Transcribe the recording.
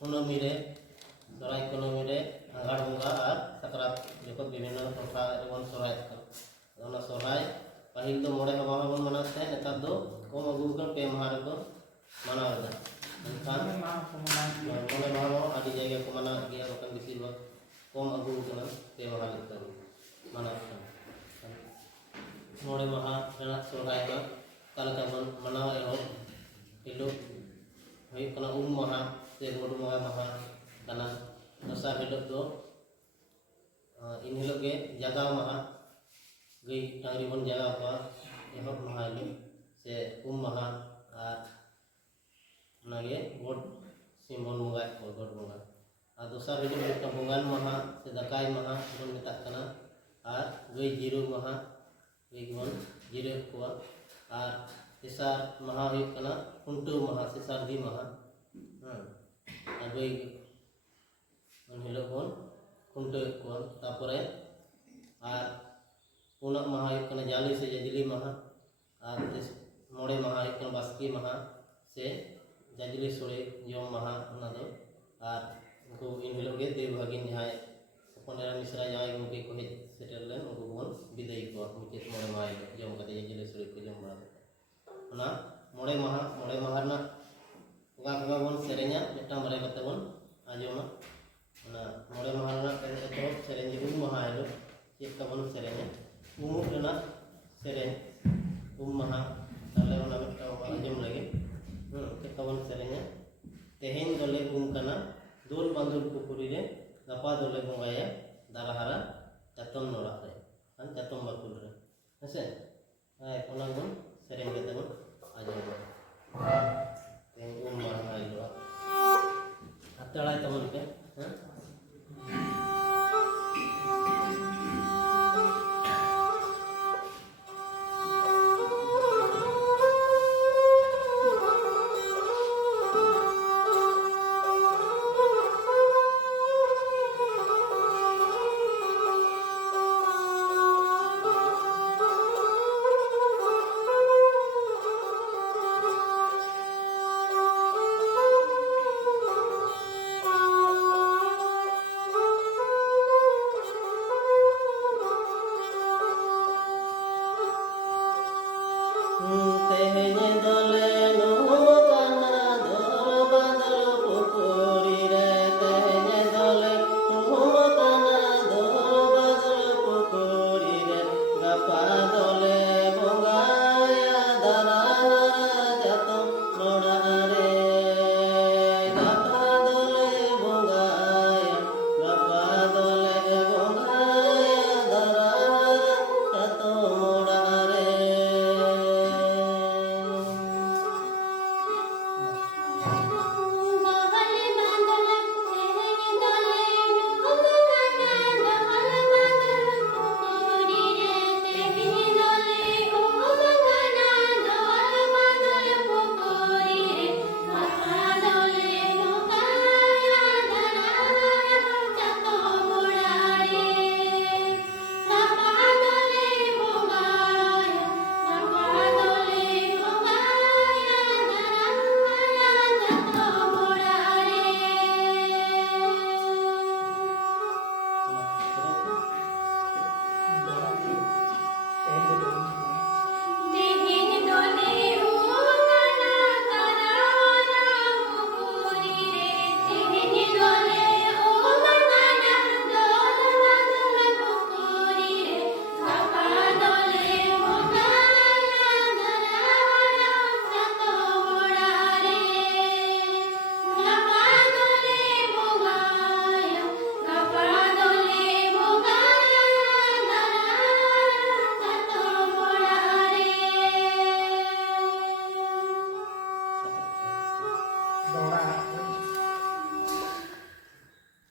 कुनामी रे सोराय कुनामी रे आंगाड़ बंगा और सकरात जो विभिन्न टोठा बन सोराय सोराय पाहिल तो मोड़े हवा बन मनाते नेतार दो कम अगू पे माह को मनावेदा एनखान मोड़े माह आदि जगह को मना गया बकन बेसिर भाग कम अगू पे माह लेते मना मोड़े माह सोराय में कालका बन मनाव एहब हिलो माह से गोड़ माह दसार हिलो दो इन हिलो के जगाव माह गई डांगरी बन जगाव को एहब माह हिलो से माह और गोड़ सिम बन बंगा को गोड़ बंगा और दसार हिलो बंगान माह से दाकाय माह बन मेता और गई जीरो माह गई बन जीरो को और तेसार माह खुंटू माह से सारदी माह गई उन हिलो बन खुंटू को तापरे और पुना माह जाली से जजली माह और मोड़े माह बास्की माह से जजली सोड़े जम माह और उनको इन हिलो के देव भागिन जहाँ अपनेरा मिश्रा जवाई गंगे को हेज सेटल लेन उनको बन विदाई को मुचाद मोड़े माह जम करते जजली सोड़े को जम बड़ा मोड़े माह बन सेरेंया मिट्टां बारे कते बन आजोमा मोड़े माह सेरेंज माह हिलो चेक बन सेरेंया उमुक सेरें माह ताले आजम लगे चेक बन सेरेंया तेहेन दोले कना दोल बांधुल पुकुरी रे गपा दोले बंगाया दाराहारा चातम नोड़ा रे चातम बाकुल रे हेसे बन सेरें कते बन आजम तेहेन माह हिलो हत्याड़ाय तबन पे